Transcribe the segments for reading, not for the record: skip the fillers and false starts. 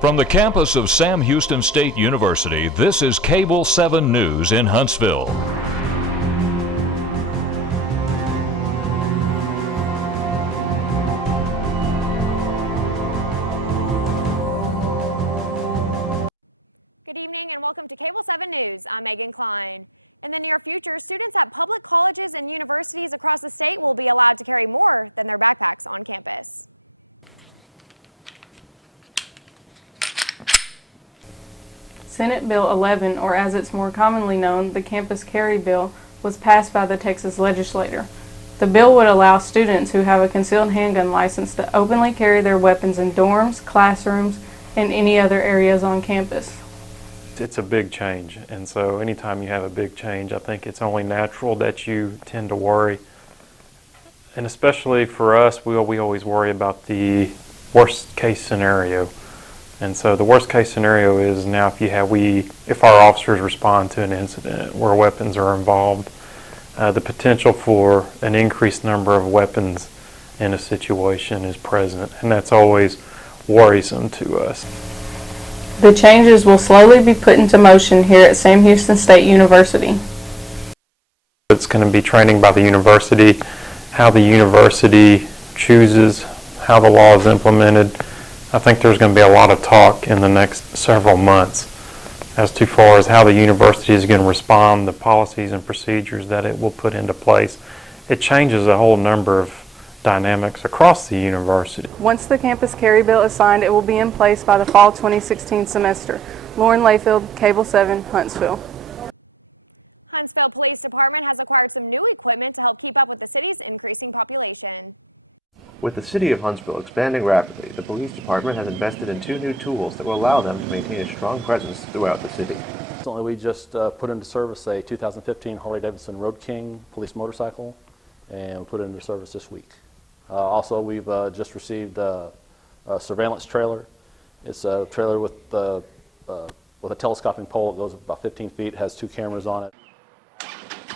From the campus of Sam Houston State University, this is Cable 7 News in Huntsville. Good evening and welcome to Cable 7 News. I'm Megan Klein. In the near future, students at public colleges and universities across the state will be allowed to carry more than their backpacks on campus. Senate Bill 11, or as it's more commonly known, the Campus Carry Bill, was passed by the Texas legislature. The bill would allow students who have a concealed handgun license to openly carry their weapons in dorms, classrooms, and any other areas on campus. It's a big change, and so anytime you have a big change, I think it's only natural that you tend to worry. And especially for us, we always worry about the worst case scenario. And so the worst case scenario is now if our officers respond to an incident where weapons are involved, the potential for an increased number of weapons in a situation is present, and that's always worrisome to us. The changes will slowly be put into motion here at Sam Houston State University. It's going to be training by the university, how the university chooses, how the law is implemented. I think there's going to be a lot of talk in the next several months as to far as how the university is going to respond, the policies and procedures that it will put into place. It changes a whole number of dynamics across the university. Once the Campus Carry Bill is signed, it will be in place by the fall 2016 semester. Lauren Layfield, Cable 7, Huntsville. Huntsville Police Department has acquired some new equipment to help keep up with the city's increasing population. With the city of Huntsville expanding rapidly, the police department has invested in 2 new tools that will allow them to maintain a strong presence throughout the city. Recently, we just put into service a 2015 Harley-Davidson Road King police motorcycle, and we put it into service this week. Also, we've just received a surveillance trailer. It's a trailer with a telescoping pole that goes about 15 feet, has 2 cameras on it.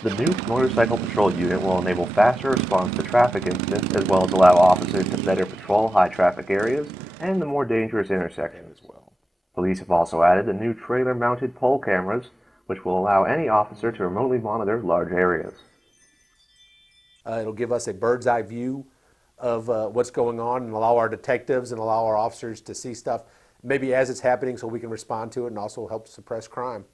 The new motorcycle patrol unit will enable faster response to traffic incidents, as well as allow officers to better patrol high traffic areas and the more dangerous intersections as well. Police have also added the new trailer-mounted pole cameras, which will allow any officer to remotely monitor large areas. It'll give us a bird's eye view of what's going on and allow our detectives and allow our officers to see stuff maybe as it's happening so we can respond to it and also help suppress crime.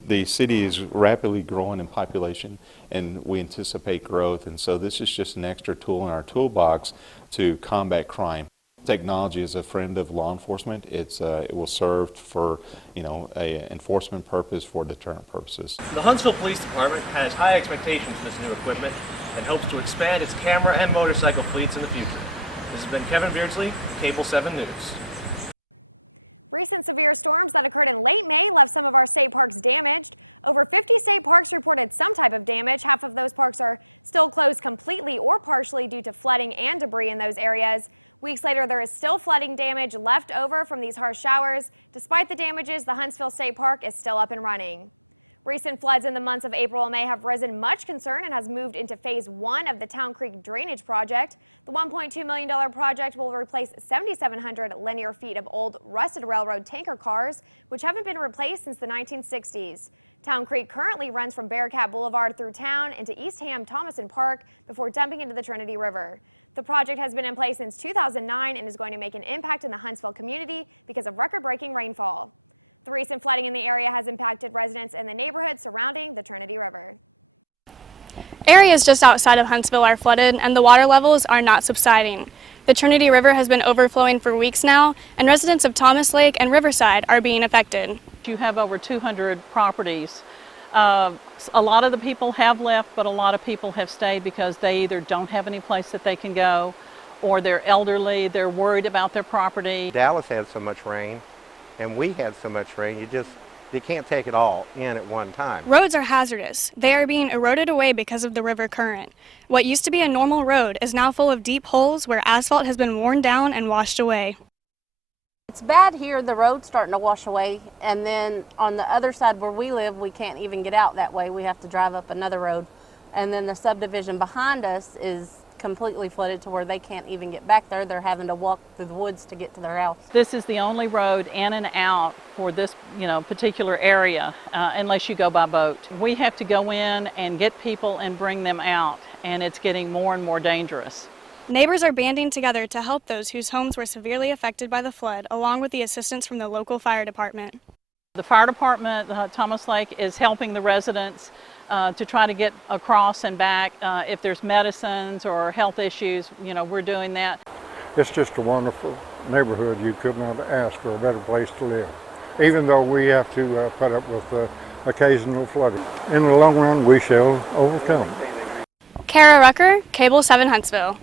The city is rapidly growing in population, and we anticipate growth, and so this is just an extra tool in our toolbox to combat crime. Technology is a friend of law enforcement. It will serve for a enforcement purpose, for deterrent purposes. The Huntsville Police Department has high expectations for this new equipment and hopes to expand its camera and motorcycle fleets in the future. This has been Kevin Beardsley, Cable 7 News. Recent severe storms that occurred in late May left some of our state parks damaged. Over 50 state parks reported some type of damage. Half of those parks are still closed completely or partially due to flooding and debris in those areas. Weeks later, there is still flooding damage left over from these harsh showers. Despite the damages, the Huntsville State Park is still up and running. Recent floods in the months of April and May have risen much concern and has moved into phase 1 of the Town Creek Drainage Project. The $1.2 million project will replace 7,700 linear feet of old rusted railroad tanker cars, which haven't been replaced since the 1960s. Town Creek currently runs from Bearcat Boulevard through town into East Ham Thomason Park before dumping into the Trinity River. The project has been in place since 2009 and is going to make an impact in the Huntsville community because of record-breaking rainfall. The recent flooding in the area has impacted residents in the neighborhood surrounding the Trinity River. Areas just outside of Huntsville are flooded and the water levels are not subsiding. The Trinity River has been overflowing for weeks now, and residents of Thomas Lake and Riverside are being affected. You have over 200 properties. A lot of the people have left, but a lot of people have stayed because they either don't have any place that they can go, or they're elderly, they're worried about their property. Dallas had so much rain, and we had so much rain, you can't take it all in at one time. Roads are hazardous. They are being eroded away because of the river current. What used to be a normal road is now full of deep holes where asphalt has been worn down and washed away. It's bad here, the road's starting to wash away, and then on the other side where we live, we can't even get out that way. We have to drive up another road. And then the subdivision behind us is completely flooded to where they can't even get back there. They're having to walk through the woods to get to their house. This is the only road in and out for this, particular area, unless you go by boat. We have to go in and get people and bring them out, and it's getting more and more dangerous. Neighbors are banding together to help those whose homes were severely affected by the flood, along with the assistance from the local fire department. The fire department, Thomas Lake, is helping the residents to try to get across and back. If there's medicines or health issues, we're doing that. It's just a wonderful neighborhood. You could not ask for a better place to live, even though we have to put up with occasional flooding. In the long run, we shall overcome. Kara Rucker, Cable 7 Huntsville.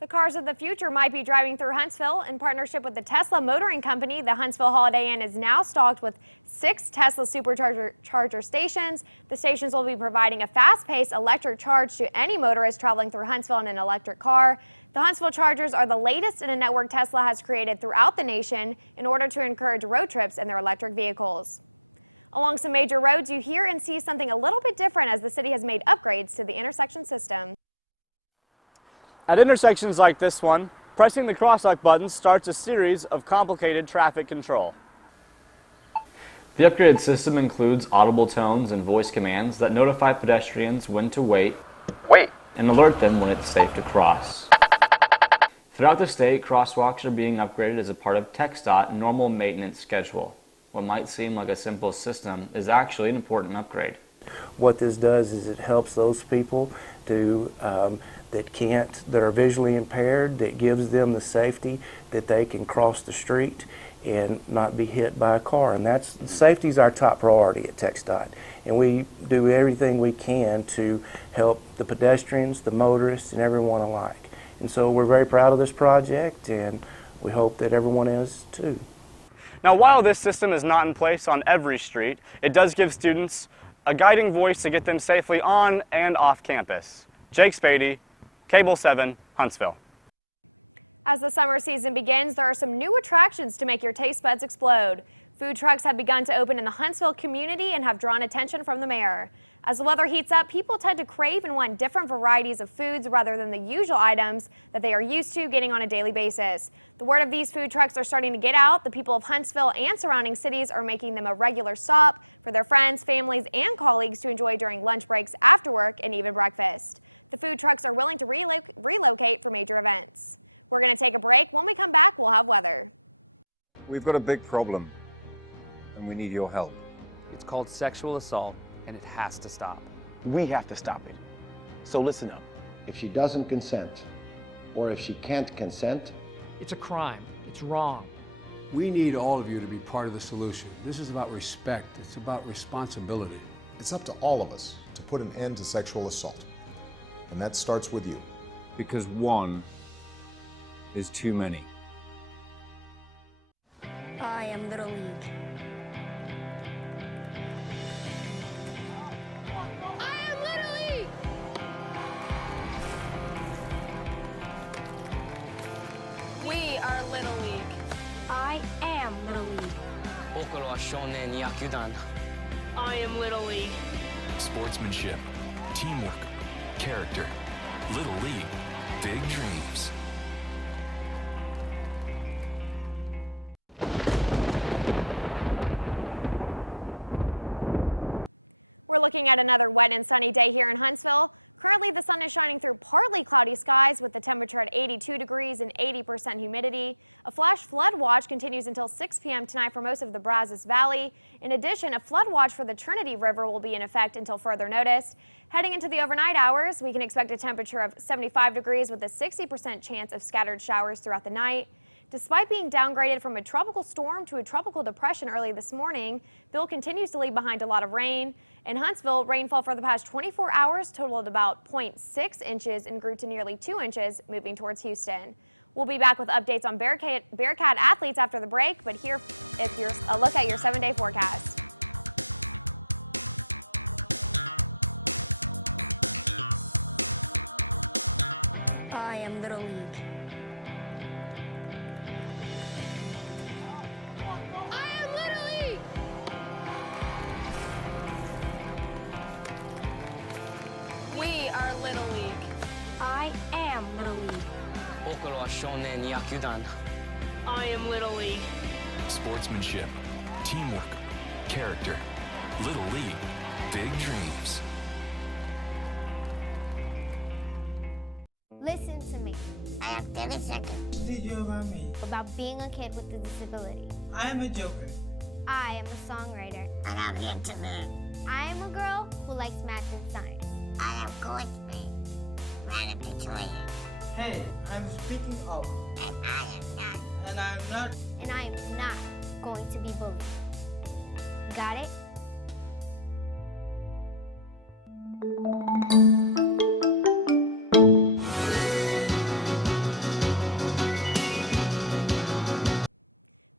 The cars of the future might be driving through Huntsville. In partnership with the Tesla Motoring Company, the Huntsville Holiday Inn is now stocked with 6 Tesla supercharger stations. The stations will be providing a fast-paced electric charge to any motorist traveling through Huntsville in an electric car. The Huntsville chargers are the latest in a network Tesla has created throughout the nation in order to encourage road trips in their electric vehicles. Along some major roads, you hear and see something a little bit different as the city has made upgrades to the intersection system. At intersections like this one, pressing the crosswalk button starts a series of complicated traffic control. The upgraded system includes audible tones and voice commands that notify pedestrians when to wait, and alert them when it's safe to cross. Throughout the state, crosswalks are being upgraded as a part of TxDOT normal maintenance schedule. What might seem like a simple system is actually an important upgrade. What this does is it helps those people that are visually impaired, that gives them the safety that they can cross the street and not be hit by a car. And safety is our top priority at TxDOT. And we do everything we can to help the pedestrians, the motorists, and everyone alike. And so we're very proud of this project, and we hope that everyone is too. Now, while this system is not in place on every street, it does give students a guiding voice to get them safely on and off campus. Jake Spady, Cable 7, Huntsville. As the summer season begins, there are some new attractions to make your taste buds explode. Food trucks have begun to open in the Huntsville community and have drawn attention from the mayor. As the weather heats up, people tend to crave and want different varieties of foods rather than the usual items that they are used to getting on a daily basis. The word of these food trucks are starting to get out. The people of Huntsville and surrounding cities are making them a regular stop for their friends, families, and colleagues to enjoy during lunch breaks, after work, and even breakfast. The food trucks are willing to relocate for major events. We're going to take a break. When we come back, we'll have weather. We've got a big problem, and we need your help. It's called sexual assault, and it has to stop. We have to stop it. So listen up. If she doesn't consent, or if she can't consent, it's a crime. It's wrong. We need all of you to be part of the solution. This is about respect. It's about responsibility. It's up to all of us to put an end to sexual assault. And that starts with you. Because one is too many. I am Little League. I am Little League! We are Little League. I am Little League. I am Little League. Sportsmanship, teamwork, character. Little League, big dreams. We're looking at another wet and sunny day here in Huntsville. Currently, the sun is shining through partly cloudy skies with the temperature at 82 degrees and 80% humidity. A flash flood watch continues until 6 p.m. tonight for most of the Brazos Valley. In addition, a flood watch for the Trinity River will be in effect until further notice. Heading into the overnight hours, we can expect a temperature of 75 degrees with a 60% chance of scattered showers throughout the night. Despite being downgraded from a tropical storm to a tropical depression early this morning, Bill continues to leave behind a lot of rain. In Huntsville, rainfall for the past 24 hours totaled about 0.6 inches and grew to nearly 2 inches, moving towards Houston. We'll be back with updates on Bearcat athletes after the break, but here is a look at your 7-day forecast. I am Little League. I am Little League! We are Little League. I am Little League. I am Little League. Sportsmanship, teamwork, character. Little League, big dreams. Listen to me. I have 30 seconds. What did you about me? About being a kid with a disability. I am a joker. I am a songwriter. And I'm here to learn. I am a girl who likes math and science. I am going to be Madam Victoria. Hey, I'm speaking up. And I am not. And I'm not. And I am not going to be bullied. Got it?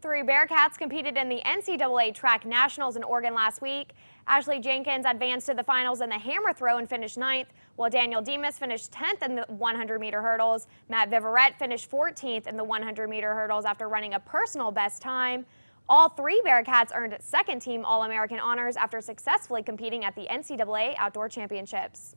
Three Bearcats competed in the NCAA Track Nationals in Oregon last week. Ashley Jenkins advanced to the finals in the hammer throw and finished 9th, while Daniel Demas finished 10th in the 100-meter hurdles. Matt Viverette finished 14th in the 100-meter hurdles after running a personal best time. All three Bearcats earned second-team All-American honors after successfully competing at the NCAA Outdoor Championships.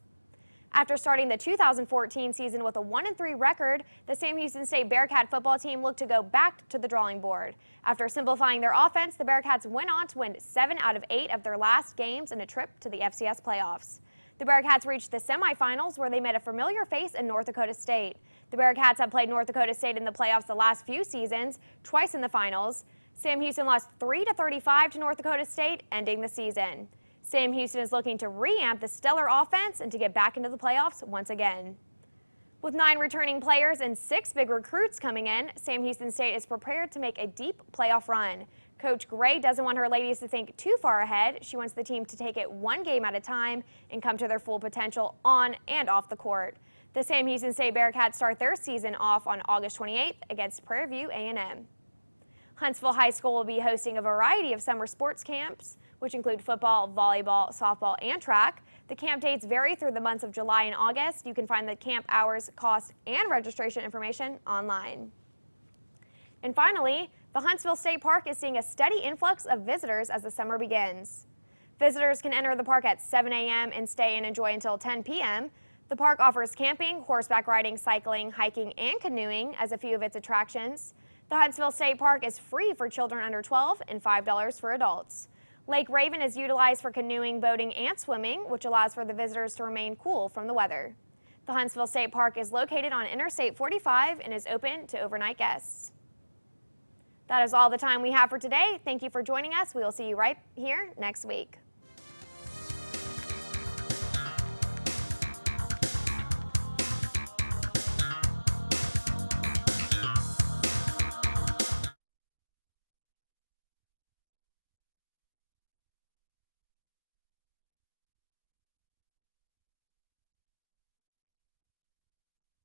After starting the 2014 season with a 1-3 record, the Sam Houston State Bearcat football team looked to go back to the drawing board. After simplifying their offense, the Bearcats went on to win 7 out of 8 of their last games in a trip to the FCS playoffs. The Bearcats reached the semifinals where they met a familiar face in North Dakota State. The Bearcats have played North Dakota State in the playoffs the last few seasons, twice in the finals. Sam Houston lost 3-35 to North Dakota State, ending the season. Sam Houston is looking to re-amp the stellar offense and to get back into the playoffs once again. With 9 returning players and 6 big recruits coming in, Sam Houston State is prepared to make a deep playoff run. Coach Gray doesn't want her ladies to think too far ahead. She wants the team to take it one game at a time and come to their full potential on and off the court. The Sam Houston State Bearcats start their season off on August 28th against Prairie View A&M. Huntsville High School will be hosting a variety of summer sports camps, which include football, volleyball, softball, and track. The camp dates vary through the months of July and August. You can find the camp hours, cost, and registration information online. And finally, the Huntsville State Park is seeing a steady influx of visitors as the summer begins. Visitors can enter the park at 7 a.m. and stay and enjoy until 10 p.m. The park offers camping, horseback riding, cycling, hiking, and canoeing as a few of its attractions. The Huntsville State Park is free for children under 12 and $5 for adults. Lake Raven is utilized for canoeing, boating, and swimming, which allows for the visitors to remain cool from the weather. The Huntsville State Park is located on Interstate 45 and is open to overnight guests. That is all the time we have for today. Thank you for joining us. We will see you right here next week.